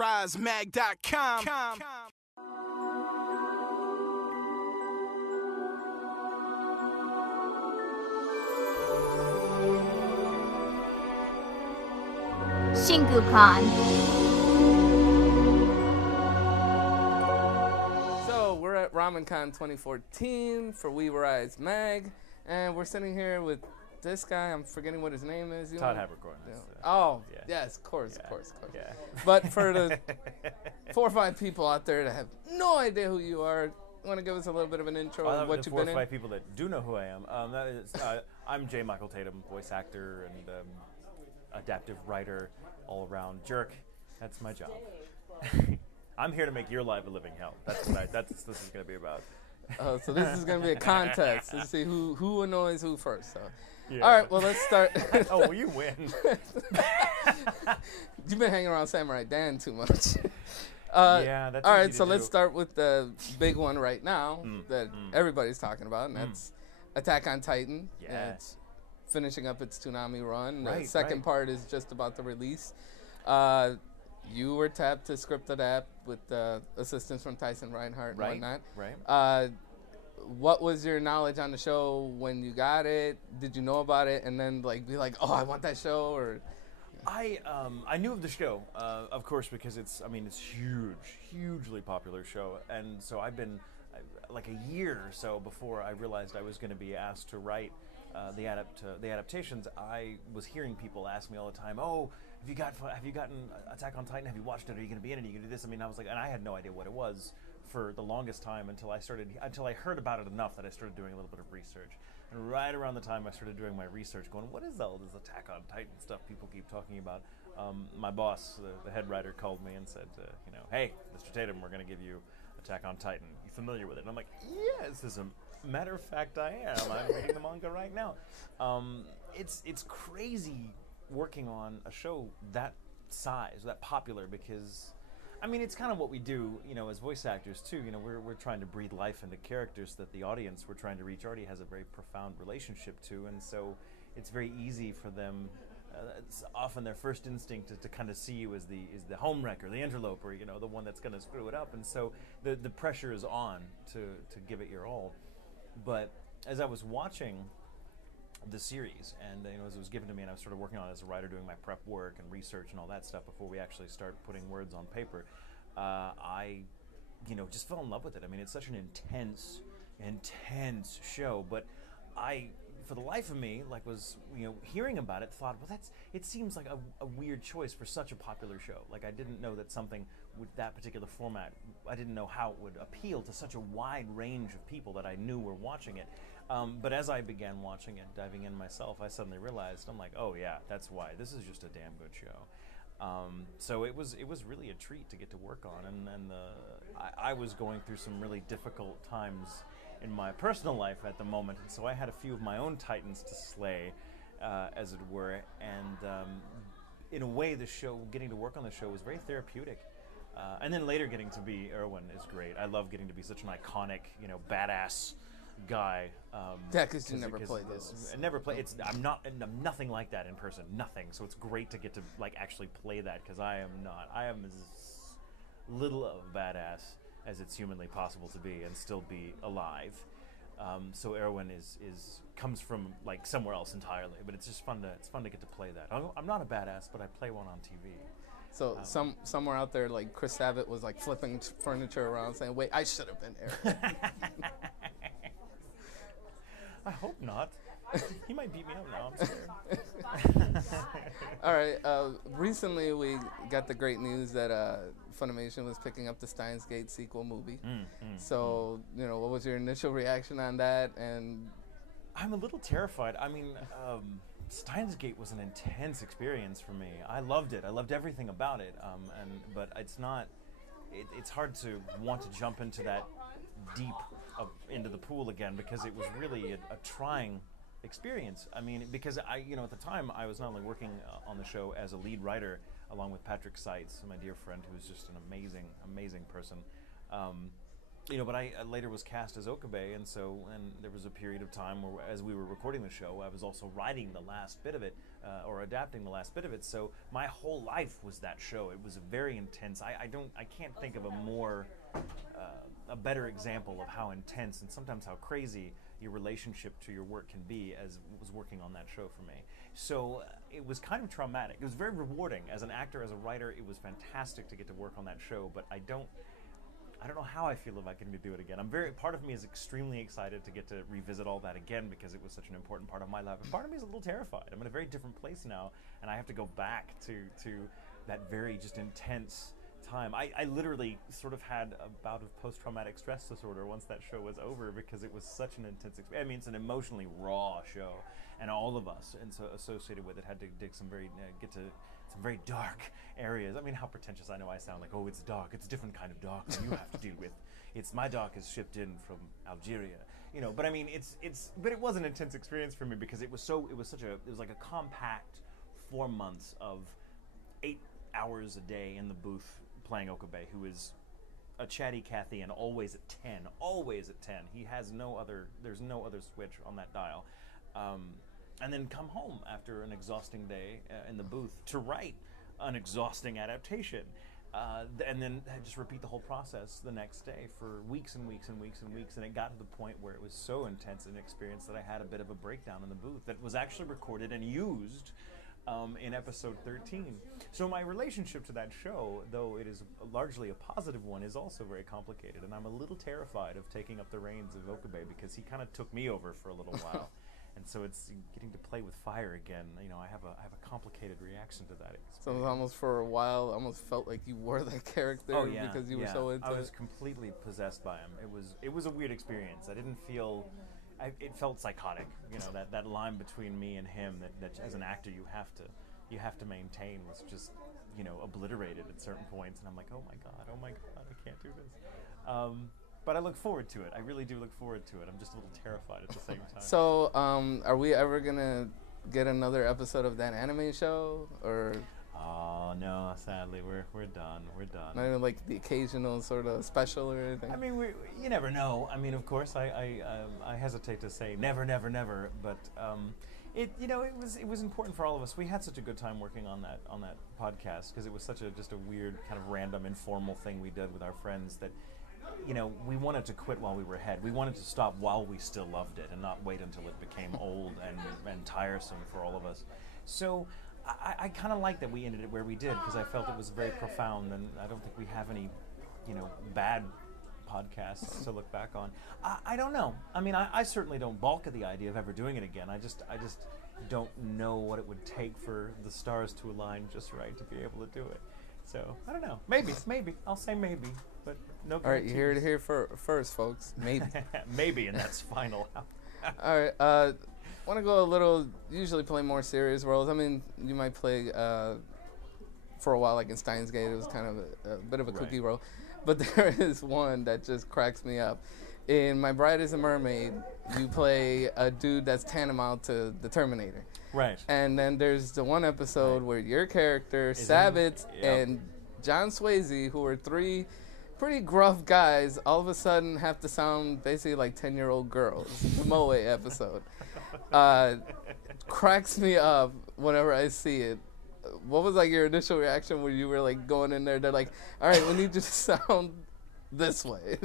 RiseMag.com. ShinkouCon. So we're at Ramencon 2014 for We Rise Mag, and we're sitting here with this guy. I'm forgetting what his name is. Todd Habercorn. Oh, yeah. yes, of course. Yeah. But for the 4 or 5 people out there that have no idea who you are, want to give us a little bit of an intro of what you've been in? 4 or 5 people that do know who I am. I'm J. Michael Tatum, voice actor and adaptive writer, all-around jerk. That's my job. I'm here to make your life a living hell. That's what this is going to be about. Oh, so this is going to be a contest to see who annoys who first. So. Yeah. All right, well, let's start. Oh, well, you win. You've been hanging around Samurai Dan too much. Yeah, that's all right, easy so to let's do. start with the big one right now that everybody's talking about, and that's Attack on Titan. Yeah. It's finishing up its Toonami run. The Right, second right. part is just about to release. You were tapped to script adapt with assistance from Tyson Reinhardt and whatnot. Right. What was your knowledge on the show when you got it? Did you know about it and then be like, oh, I want that show? Or I knew of the show, of course, because it's hugely popular show, and so I've been like a year or so before I realized I was going to be asked to write the adaptations. I was hearing people ask me all the time, "Oh, have you gotten Attack on Titan? Have you watched it? Are you going to be in it? Are you going to do this?" I mean, I was like, and I had no idea what it was for the longest time until I heard about it enough that I started doing a little bit of research. And right around the time I started doing my research, going, what is all this Attack on Titan stuff people keep talking about? My boss, the head writer, called me and said, hey, Mr. Tatum, we're going to give you Attack on Titan. You familiar with it? And I'm like, yes, as a matter of fact, I am. I'm reading the manga right now. It's crazy working on a show that size, that popular, because I mean, it's kind of what we do, as voice actors too. We're trying to breathe life into characters that the audience we're trying to reach already has a very profound relationship to, and so it's very easy for them. It's often their first instinct is to kind of see you as the homewrecker, the interloper, the one that's going to screw it up, and so the pressure is on to give it your all. But as I was watching the series, and as it was given to me, and I started working on it as a writer, doing my prep work and research and all that stuff before we actually start putting words on paper, I, just fell in love with it. I mean, it's such an intense show, but I, for the life of me, was hearing about it, thought, well, it seems like a weird choice for such a popular show. Like, I didn't know that something with that particular format, I didn't know how it would appeal to such a wide range of people that I knew were watching it. But as I began watching it, diving in myself, I suddenly realized, I'm like, oh yeah, that's why. This is just a damn good show. So it was really a treat to get to work on, and I was going through some really difficult times in my personal life at the moment, and so I had a few of my own titans to slay, as it were, and in a way, getting to work on the show was very therapeutic. And then later getting to be Erwin is great. I love getting to be such an iconic, badass guy. Yeah, because you never played this. I never played. I'm nothing like that in person. Nothing. So it's great to get to actually play that, because I am not. I am as little of a badass as it's humanly possible to be and still be alive. So Erwin comes from somewhere else entirely. But it's just fun to get to play that. I'm not a badass, but I play one on TV. So somewhere out there, Chris Sabat was flipping furniture around, saying, "Wait, I should have been there." I hope not. He might beat me up now. I'm scared. All right. Recently, we got the great news that Funimation was picking up the Steins Gate sequel movie. So, what was your initial reaction on that? And I'm a little terrified. I mean, Steins Gate was an intense experience for me. I loved it. I loved everything about it. But it's not. It's hard to want to jump into that deep into the pool again, because it was really a trying experience. I mean, because at the time I was not only working on the show as a lead writer along with Patrick Seitz, my dear friend, who's just an amazing person. But I later was cast as Okabe, and there was a period of time where, as we were recording the show, I was also writing the last bit of it, or adapting the last bit of it. So my whole life was that show. It was very intense. I can't think of a better example of how intense and sometimes how crazy your relationship to your work can be, as was working on that show for me. So it was kind of traumatic. It was very rewarding as an actor, as a writer. It was fantastic to get to work on that show, but I don't know how I feel if I can do it again. Part of me is extremely excited to get to revisit all that again because it was such an important part of my life. And part of me is a little terrified. I'm in a very different place now, and I have to go back to that very just intense time. I literally sort of had a bout of post-traumatic stress disorder once that show was over because it was such an intense experience. I mean, it's an emotionally raw show, and all of us associated with it had to dig get to some very dark areas. I mean, how pretentious I know I sound, like, oh, it's dark. It's a different kind of dark than you have to deal with. My dark is shipped in from Algeria, But I mean, but it was an intense experience for me because it was like a compact 4 months of 8 hours a day in the booth playing Okabe, who is a chatty Cathy and always at 10. He has there's no other switch on that dial. And then come home after an exhausting day in the booth to write an exhausting adaptation. And then just repeat the whole process the next day for weeks and weeks and weeks and weeks. And it got to the point where it was so intense an experience that I had a bit of a breakdown in the booth that was actually recorded and used in episode 13. So my relationship to that show, though it is largely a positive one, is also very complicated. And I'm a little terrified of taking up the reins of Okabe because he kind of took me over for a little while. And so it's getting to play with fire again. I have a complicated reaction to that experience. So it was almost for a while, almost felt like you were that character because you were so into it. I was completely possessed by him. It was a weird experience. I didn't feel. It felt psychotic. That line between me and him that as an actor you have to maintain was just obliterated at certain points. And I'm like, oh my god, I can't do this. But I look forward to it. I really do look forward to it. I'm just a little terrified at the same time. So, are we ever gonna get another episode of that anime show, or? Oh no, sadly we're done. Not even like the occasional sort of special or anything. I mean, you never know. I mean, of course, I hesitate to say never, but it was important for all of us. We had such a good time working on that podcast because it was such just a weird kind of random informal thing we did with our friends that. We wanted to quit while we were ahead. We wanted to stop while we still loved it and not wait until it became old and tiresome for all of us. So I kind of like that we ended it where we did because I felt it was very profound, and I don't think we have any, bad podcasts to look back on. I don't know. I mean, I certainly don't balk at the idea of ever doing it again. I just don't know what it would take for the stars to align just right to be able to do it. So, I don't know. Maybe. I'll say maybe, but no guarantees. All right, you heard it here first, folks. Maybe. Maybe, and that's final. All right, want to go a little, usually play more serious roles. I mean, you might play, for a while, like in Steins Gate, it was kind of a bit of a cookie role. But there is one that just cracks me up. In My Bride is a Mermaid, you play a dude that's tantamount to the Terminator. Right. And then there's the one episode where your character, Sabat, and John Swayze, who are three pretty gruff guys, all of a sudden have to sound basically like 10-year-old girls. The Moe episode. Cracks me up whenever I see it. What was like your initial reaction when you were like going in there? They're like, all right, we need you to sound this way.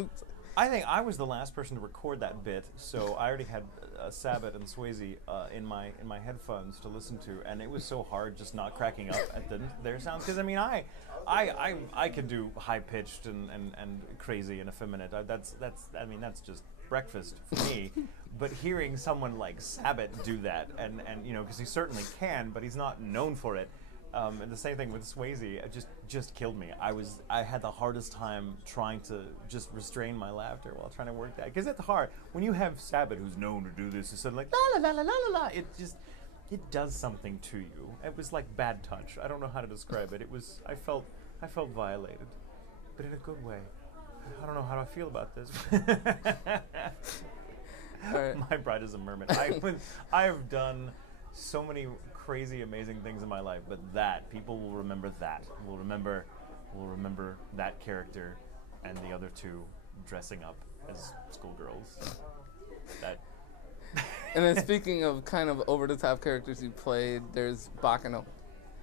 I think I was the last person to record that bit, so I already had Sabat and Swayze in my headphones to listen to, and it was so hard just not cracking up at their sounds. Because I mean, I can do high pitched and crazy and effeminate. That's just breakfast for me. But hearing someone like Sabat do that, and because he certainly can, but he's not known for it. And the same thing with Swayze, it just killed me. I had the hardest time trying to just restrain my laughter while trying to work that, because it's hard when you have Sabat, who's known to do this, and suddenly like la la la la la la. It does something to you. It was like bad touch. I don't know how to describe it. I felt violated, but in a good way. I don't know how I feel about this. Right. My Bride is a Mermaid. I have done so many crazy, amazing things in my life, but people will remember that. Will remember that character and the other two dressing up as schoolgirls. That. And then speaking of kind of over-the-top characters you played, there's Baccano.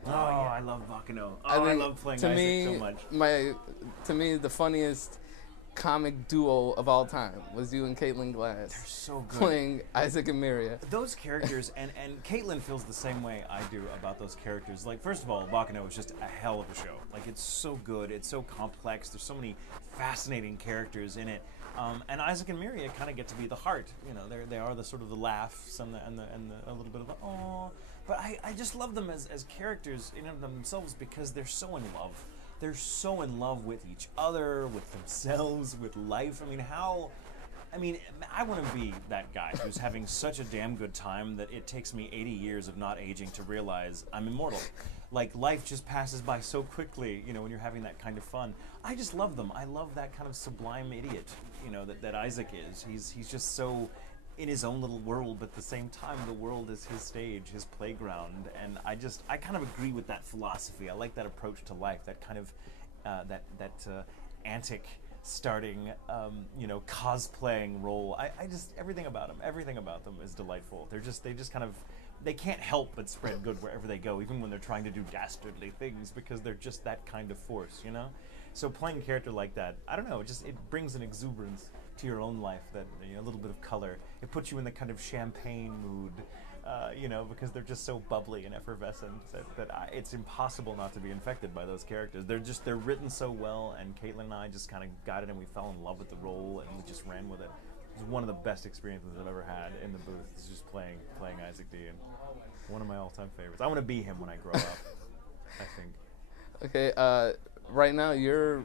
Oh, I love Baccano. I love playing Isaac so much. To me, the funniest comic duo of all time was you and Caitlin Glass. They're so good. Playing Isaac and Miria. Those characters, and Caitlin feels the same way I do about those characters. Like, first of all, Baccano is just a hell of a show. Like, it's so good. It's so complex. There's so many fascinating characters in it. And Isaac and Miria kind of get to be the heart. You know, they are the sort of the laughs and a little bit of the oh. But I just love them as characters in and of themselves because they're so in love. They're so in love with each other, with themselves, with life. I want to be that guy who's having such a damn good time that it takes me 80 years of not aging to realize I'm immortal. Like, life just passes by so quickly, you know, when you're having that kind of fun. I just love them. I love that kind of sublime idiot, you know, that Isaac is. He's just so in his own little world, but at the same time, the world is his stage, his playground, and I kind of agree with that philosophy. I like that approach to life, that kind of, antic, starting, cosplaying role. I just, everything about them is delightful. They can't help but spread good wherever they go, even when they're trying to do dastardly things, because they're just that kind of force, you know? So playing a character like that, I don't know, it brings an exuberance to your own life, that, you know, a little bit of color. It puts you in the kind of champagne mood, because they're just so bubbly and effervescent that it's impossible not to be infected by those characters. They're written so well, and Caitlin and I just kind of got it, and we fell in love with the role, and we just ran with it. It was one of the best experiences I've ever had in the booth. It's just playing Isaac D, and one of my all-time favorites. I want to be him when I grow up, I think. Okay, right now you're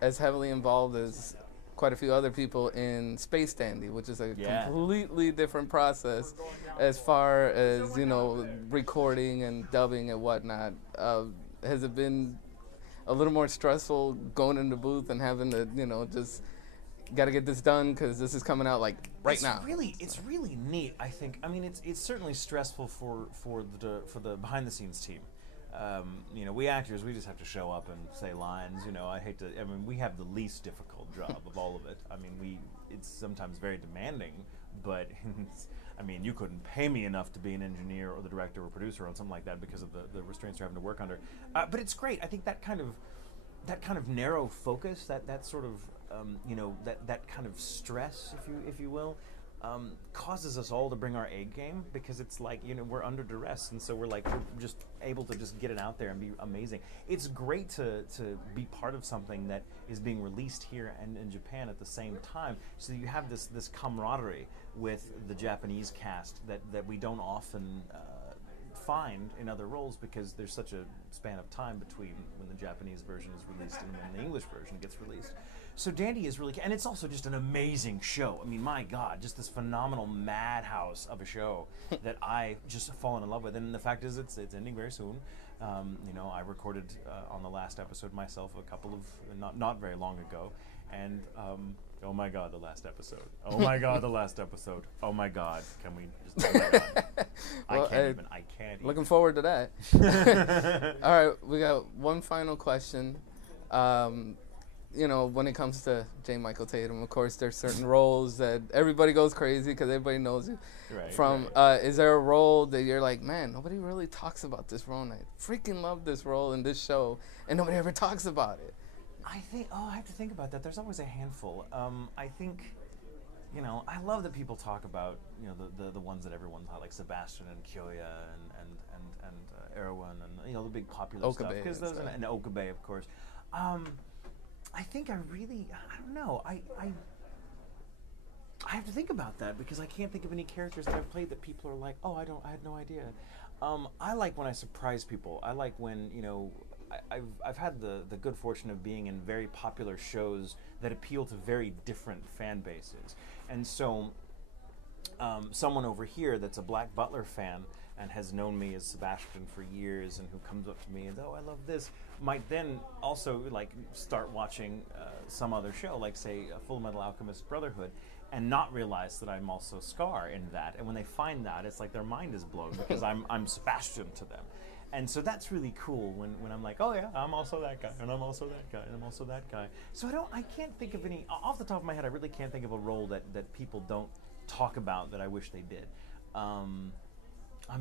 as heavily involved as quite a few other people in Space Dandy, which is a completely different process as far as, you know, recording and dubbing and whatnot. Has it been a little more stressful going in the booth and having to, you know, just got to get this done because this is coming out like now? It's really neat, I think. I mean, it's certainly stressful for the behind the scenes team. We actors, we just have to show up and say lines. You know, we have the least difficult job of all of it. I mean, it's sometimes very demanding, but you couldn't pay me enough to be an engineer or the director or producer on something like that because of the restraints you're having to work under. But it's great. I think that kind of narrow focus, that sort of that kind of stress, if you will, causes us all to bring our A game, because it's like, you know, we're under duress, and so we're just able to just get it out there and be amazing. It's great to be part of something that is being released here and in Japan at the same time, so you have this camaraderie with the Japanese cast that we don't often find in other roles, because there's such a span of time between when the Japanese version is released and when the English version gets released. So Dandy is really, and it's also just an amazing show. I mean, my God, just this phenomenal madhouse of a show that I just fallen in love with. And the fact is, it's ending very soon. I recorded on the last episode myself a couple of not very long ago, and oh my God, the last episode. Oh my God, the last episode. Oh my God, can we just turn that on? Well, I can't even. Looking forward to that. All right, we got one final question. When it comes to J. Michael Tatum, of course, there's certain roles that everybody goes crazy because everybody knows you. Right. Is there a role that you're like, man, nobody really talks about this role, and I freaking love this role in this show, and nobody ever talks about it? I have to think about that. There's always a handful. I think, I love that people talk about, the ones that everyone thought, like Sebastian and Kyoya and Erwin and, the big popular stuff. Because those, and Okabe, of course. I think I don't know. I have to think about that, because I can't think of any characters that I've played that people are like, oh, I had no idea. I like when I surprise people. I like when, I've had the good fortune of being in very popular shows that appeal to very different fan bases. And so someone over here that's a Black Butler fan and has known me as Sebastian for years, and who comes up to me and, oh, I love this, might then also start watching some other show, like say Full Metal Alchemist Brotherhood, and not realize that I'm also Scar in that. And when they find that, it's like their mind is blown, because I'm Sebastian to them. And so that's really cool when I'm like, oh yeah, I'm also that guy, and I'm also that guy, and I'm also that guy. So I can't think of any, off the top of my head, I really can't think of a role that people don't talk about that I wish they did. I'm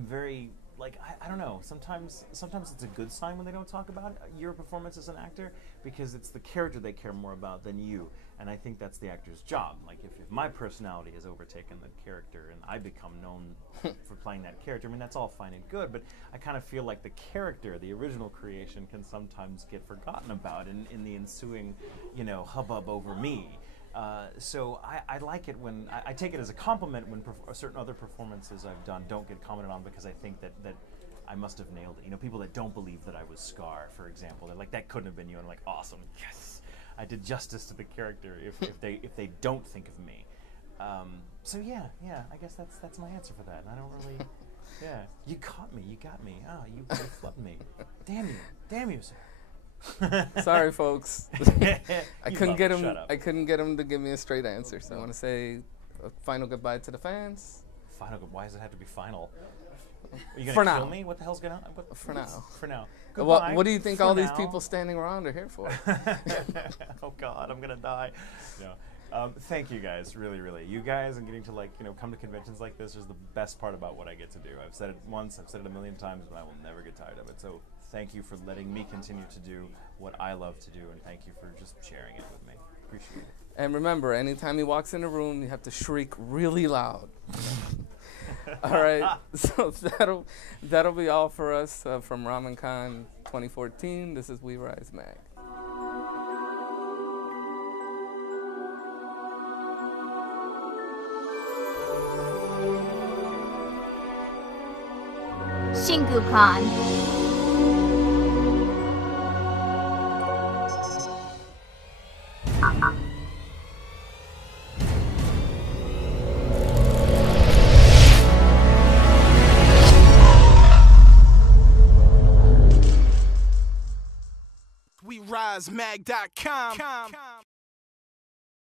very, like, I don't know, sometimes it's a good sign when they don't talk about your performance as an actor, because it's the character they care more about than you. And I think that's the actor's job. Like, if my personality has overtaken the character and I become known for playing that character, I mean, that's all fine and good, but I kind of feel like the character, the original creation, can sometimes get forgotten about in the ensuing, you know, hubbub over me. So I like it when, I take it as a compliment when certain other performances I've done don't get commented on, because I think that I must have nailed it. You know, people that don't believe that I was Scar, for example, they're like, that couldn't have been you, and I'm like, awesome, yes! I did justice to the character if they don't think of me. So yeah, I guess that's my answer for that. And I don't really, yeah. You caught me, you got me. Ah, you flubbed me. Damn you, sir. Sorry, folks. I couldn't get him to give me a straight answer. So I want to say a final goodbye to the fans. Why does it have to be final? Are you for gonna now. kill me? What the hell's going on? For now. For now. What do you think all these people standing around are here for? Oh God, I'm gonna die. No. Thank you guys, really. You guys, and getting to, like, you know, come to conventions like this is the best part about what I get to do. I've said it once, I've said it a million times, but I will never get tired of it. So thank you for letting me continue to do what I love to do, and thank you for just sharing it with me. Appreciate it. And remember, anytime he walks in a room, you have to shriek really loud. All right, so that'll be all for us from Ramencon 2014. This is We Rise Mag. ShinkouCon. WeRiseMag.com.